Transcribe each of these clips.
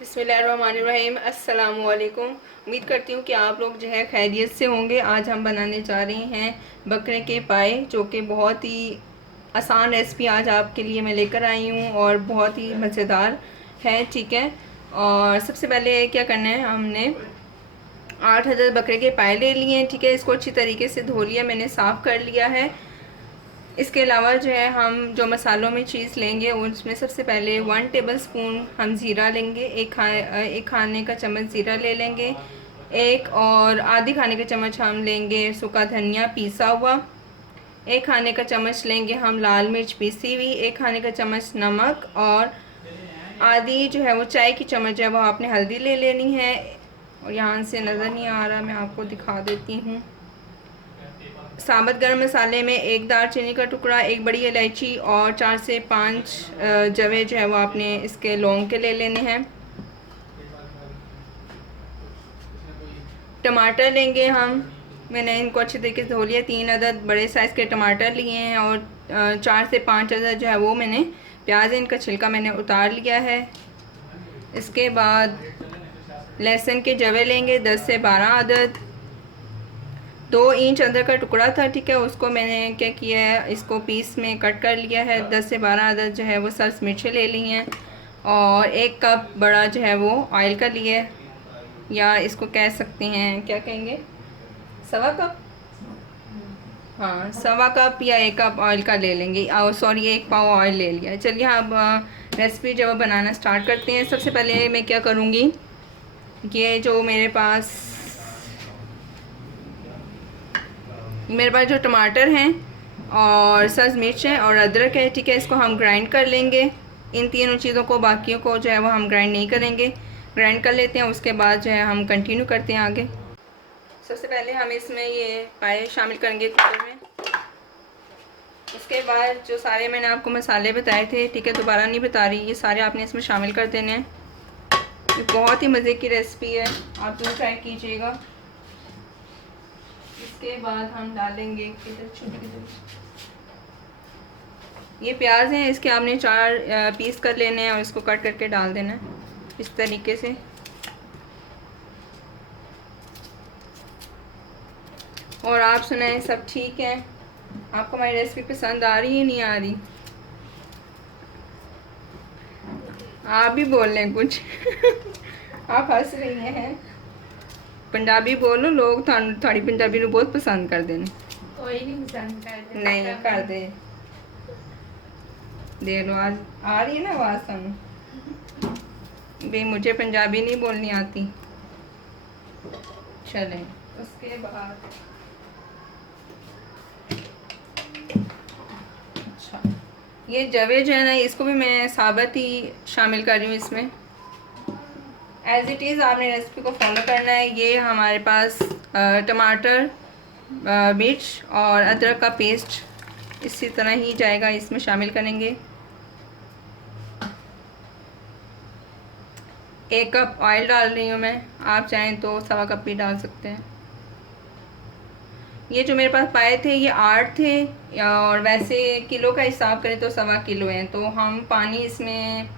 बिस्मिल्लाहिर्रहमानिर्रहीम। अस्सलाम वालेकुम। उम्मीद करती हूँ कि आप लोग जो है खैरियत से होंगे। आज हम बनाने जा रहे हैं बकरे के पाए, जो कि बहुत ही आसान रेसिपी आज आपके लिए मैं लेकर आई हूँ और बहुत ही मज़ेदार है। ठीक है, और सबसे पहले क्या करना है, हमने 8 बकरे के पाए ले लिए हैं। ठीक है, इसको अच्छी तरीके से धो लिया, मैंने साफ़ कर लिया है। इसके अलावा जो है हम जो मसालों में चीज़ लेंगे उसमें सबसे पहले 1 टेबलस्पून हम ज़ीरा लेंगे। एक खाने का चम्मच ज़ीरा ले लेंगे। एक और आधी खाने का चम्मच हम लेंगे सूखा धनिया पीसा हुआ। एक खाने का चम्मच लेंगे हम लाल मिर्च पीसी हुई। एक खाने का चम्मच नमक और आधी जो है वो चाय की चम्मच है वो आपने हल्दी ले लेनी है। और यहाँ से नज़र नहीं आ रहा, मैं आपको दिखा देती हूँ। साबुत गरम मसाले में एक दालचीनी का टुकड़ा, एक बड़ी इलायची और 4 से 5 जवे जो है वो आपने इसके लौंग के ले लेने हैं। टमाटर लेंगे हम, मैंने इनको अच्छे तरीके से धो लिया। 3 अदद बड़े साइज़ के टमाटर लिए हैं और 4 से 5 अदद जो है वो मैंने प्याज, इनका छिलका मैंने उतार लिया है। इसके बाद लहसुन के जवे लेंगे 10 से 12 अदद। 2 इंच अदरक का टुकड़ा था, ठीक है, उसको मैंने क्या किया है, इसको पीस में कट कर लिया है। 10 से 12 अदद जो है वो सब्ज़ मिर्चें ले ली हैं और 1 कप बड़ा जो है वो ऑयल का लिया है, या इसको कह सकते हैं, क्या कहेंगे, सवा कप। हाँ, सवा कप या 1 कप ऑयल का ले लेंगे। और सॉरी, 1 पाव ऑयल ले लिया। चलिए अब रेसिपी जब बनाना स्टार्ट करते हैं। सबसे पहले मैं क्या करूँगी, ये जो मेरे पास जो टमाटर हैं और सब्ज़ मिर्च है और अदरक है, ठीक है, इसको हम ग्राइंड कर लेंगे। इन तीनों चीज़ों को, बाकियों को जो है वो हम ग्राइंड नहीं करेंगे, ग्राइंड कर लेते हैं। उसके बाद जो है हम कंटिन्यू करते हैं आगे। सबसे पहले हम इसमें ये पाए शामिल करेंगे कुकर में। उसके बाद जो सारे मैंने आपको मसाले बताए थे, ठीक है, दोबारा नहीं बता रही, ये सारे आपने इसमें शामिल कर देने हैं। ये बहुत ही मज़े की रेसिपी है, आप ज़रूर ट्राई कीजिएगा। इसके बाद हम डालेंगे ये प्याज हैं, इसके आपने 4 पीस कर लेने हैं और इसको कट करके डाल देना है इस तरीके से। और आप सुनाएं, सब ठीक है? आपको हमारी रेसिपी पसंद आ रही है, नहीं आ रही? आप भी बोल लें कुछ। आप हंस रही हैं। पंजाबी बोलो, लोग थोड़ी पंजाबी को बहुत पसंद कर देने। कोई नहीं पसंद करते, नहीं कर दे, देख लो आज आ रही है ना आवाज़ सानू। भाई मुझे पंजाबी नहीं बोलनी आती। चलें, उसके बाद अच्छा, ये जवे जो है ना, इसको भी मैं साबुत ही शामिल कर रही हूँ इसमें। एज़ इट इज़ आपने रेसिपी को फॉलो करना है। ये हमारे पास टमाटर, मिर्च और अदरक का पेस्ट इसी तरह ही जाएगा, इसमें शामिल करेंगे। 1 कप ऑयल डाल रही हूँ मैं, आप चाहें तो सवा कप भी डाल सकते हैं। ये जो मेरे पास पाए थे ये 8 थे, और वैसे किलो का हिसाब करें तो 1.25 किलो हैं। तो हम पानी इसमें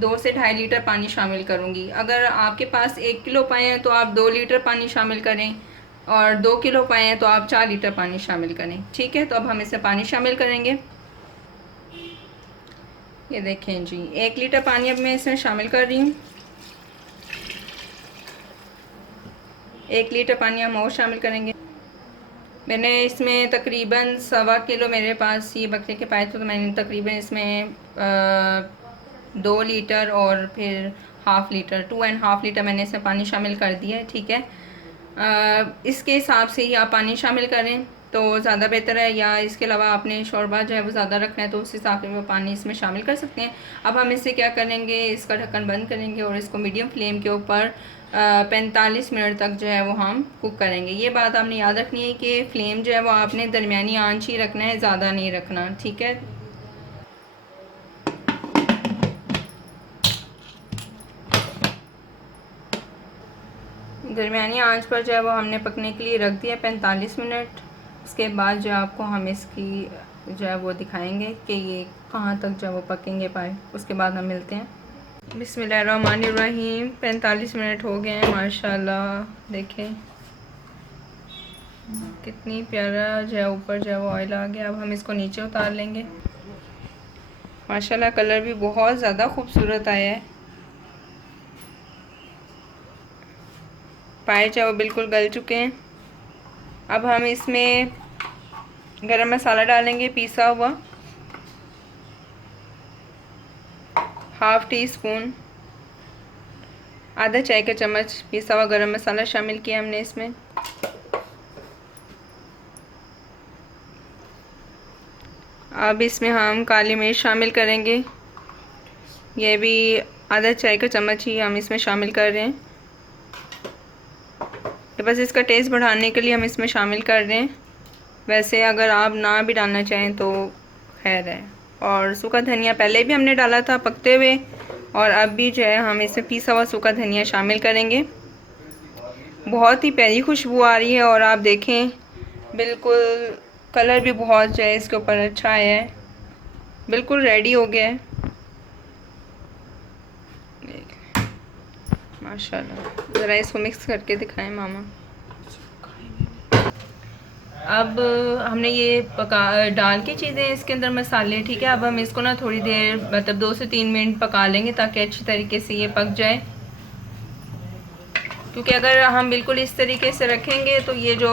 2 से 2.5 लीटर पानी शामिल करूँगी। अगर आपके पास 1 किलो पाए हैं तो आप 2 लीटर पानी शामिल करें, और 2 किलो पाए हैं तो आप 4 लीटर पानी शामिल करें। ठीक है, तो अब हम इसमें पानी शामिल करेंगे। ये देखें जी, 1 लीटर पानी अब मैं इसमें शामिल कर रही हूँ। 1 लीटर पानी हम और शामिल करेंगे। मैंने इसमें तकरीबन 1.25 किलो, मेरे पास ये बकरे के पाए थे, तो मैंने तकरीबन इसमें 2 लीटर और फिर हाफ़ लीटर, 2.5 लीटर मैंने इसमें पानी शामिल कर दिया है। ठीक है, इसके हिसाब से ही आप पानी शामिल करें तो ज़्यादा बेहतर है, या इसके अलावा आपने शोरबा जो है वो ज़्यादा रखना है तो उस हिसाब से वो पानी इसमें शामिल कर सकते हैं। अब हम इससे क्या करेंगे, इसका ढक्कन बंद करेंगे और इसको मीडियम फ्लेम के ऊपर 45 मिनट तक जो है वो हम कुक करेंगे। ये बात आपने याद रखनी है कि फ्लेम जो है वो आपने दरमियानी आंच ही रखना है, ज़्यादा नहीं रखना। ठीक है, दरमियानी आंच पर जो है वो हमने पकने के लिए रख दिया 45 मिनट। उसके बाद जो आपको हम इसकी जो है वो दिखाएंगे कि ये कहाँ तक जो है वो पकेंगे पाए। उसके बाद हम मिलते हैं। बिस्मिल्लाहिर्रहमानिर्रहीम। 45 मिनट हो गए हैं माशाल्लाह। देखें कितनी प्यारा जो है ऊपर जो है वो ऑयल आ गया। अब हम इसको नीचे उतार लेंगे। माशाल्लाह कलर भी बहुत ज़्यादा खूबसूरत आया है। पाए जो वो बिल्कुल गल चुके हैं। अब हम इसमें गरम मसाला डालेंगे पीसा हुआ, हाफ़ टी स्पून, आधा चाय का चम्मच पिसा हुआ गरम मसाला शामिल किया हमने इसमें। अब इसमें हम काली मिर्च शामिल करेंगे। ये भी आधा चाय का चम्मच ही हम इसमें शामिल कर रहे हैं। तो बस इसका टेस्ट बढ़ाने के लिए हम इसमें शामिल कर रहे हैं। वैसे अगर आप ना भी डालना चाहें तो खैर है। और सूखा धनिया पहले भी हमने डाला था पकते हुए, और अब भी जो है हम इसमें पिसा हुआ सूखा धनिया शामिल करेंगे। बहुत ही प्यारी खुशबू आ रही है। और आप देखें बिल्कुल कलर भी बहुत जो है इसके ऊपर अच्छा आया है। बिल्कुल रेडी हो गया है माशाल्लाह। ज़रा इसको मिक्स करके दिखाएं मामा। अब हमने ये डाल के चीज़ें इसके अंदर मसाले, ठीक है। अब हम इसको ना थोड़ी देर मतलब 2 से 3 मिनट पका लेंगे ताकि अच्छी तरीके से ये पक जाए। क्योंकि अगर हम बिल्कुल इस तरीके से रखेंगे तो ये जो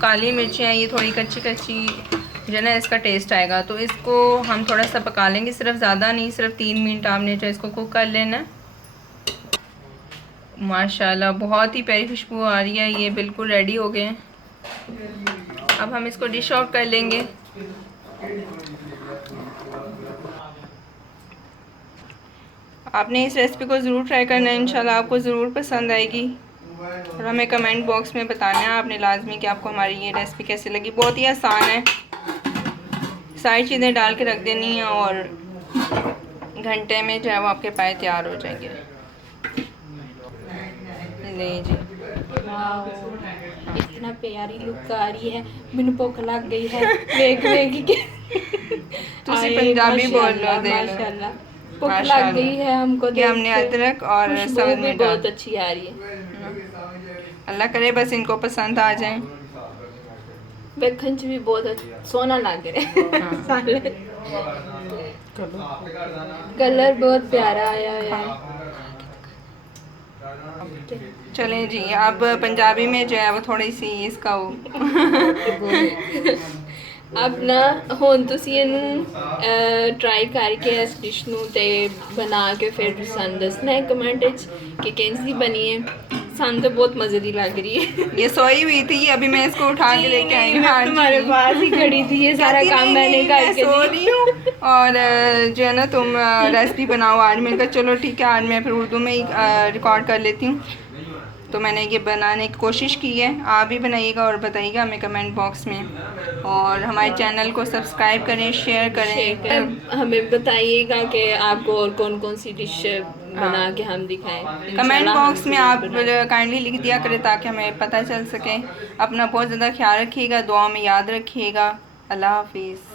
काली मिर्चें हैं ये थोड़ी कच्ची कच्ची जो है ना इसका टेस्ट आएगा। तो इसको हम थोड़ा सा पका लेंगे, सिर्फ ज़्यादा नहीं, सिर्फ 3 मिनट आपने जो इसको कुक कर लेना। माशाल्लाह बहुत ही प्यारी खुशबू आ रही है। ये बिल्कुल रेडी हो गए हैं। अब हम इसको डिश आउट कर लेंगे। आपने इस रेसिपी को ज़रूर ट्राई करना है, इंशाल्लाह आपको ज़रूर पसंद आएगी। और हमें कमेंट बॉक्स में बताना है आपने लाजमी कि आपको हमारी ये रेसिपी कैसी लगी। बहुत ही आसान है, सारी चीज़ें डाल के रख देनी है और घंटे में जो है वो आपके पाए तैयार हो जाएंगे। नहीं जी, इतना प्यारी लुक आ रही है। मैंने भुख लग गई है वेख वेख के। तुसी पंजाबी बोल लो दे लो। माशाल्लाह भुख लग गई है हमको कि हमने अदरक और सब में बहुत अच्छी आ रही है। अल्लाह करे बस इनको पसंद आ जाए। वेखन च भी बहुत सोना लग रहा है। कलर बहुत प्यारा आया है। चलें जी, अब पंजाबी में जो है वो थोड़ी सी इसका वो अब ना हुण तुसीं इहनूं ट्राई करके इस डिश नूं ते बना के फिर सानूं दसना है कमेंट विच कि कैसी बनी है। सानूं तो बहुत मज़े दी लग रही है। ये सोई हुई थी, अभी मैं इसको उठा के लेके आई हूँ। हाँ, तुम्हारे पास ही खड़ी थी, ये सारा काम मैंने करके सो रही हूँ और जो है ना तुम रेसिपी बनाओ आज। मैंने कहा चलो ठीक है, आज मैं फिर उर्दू में ही रिकॉर्ड कर लेती हूँ। तो मैंने ये बनाने की कोशिश की है। आप भी बनाइएगा और बताइएगा हमें कमेंट बॉक्स में। और हमारे चैनल को सब्सक्राइब करें, शेयर करें। हमें बताइएगा कि आपको और कौन कौन सी डिश बना के हम दिखाएं। कमेंट बॉक्स में आप काइंडली लिख दिया करें ताकि हमें पता चल सके। अपना बहुत ज़्यादा ख्याल रखिएगा, दुआ में याद रखिएगा। अल्लाह हाफिज़।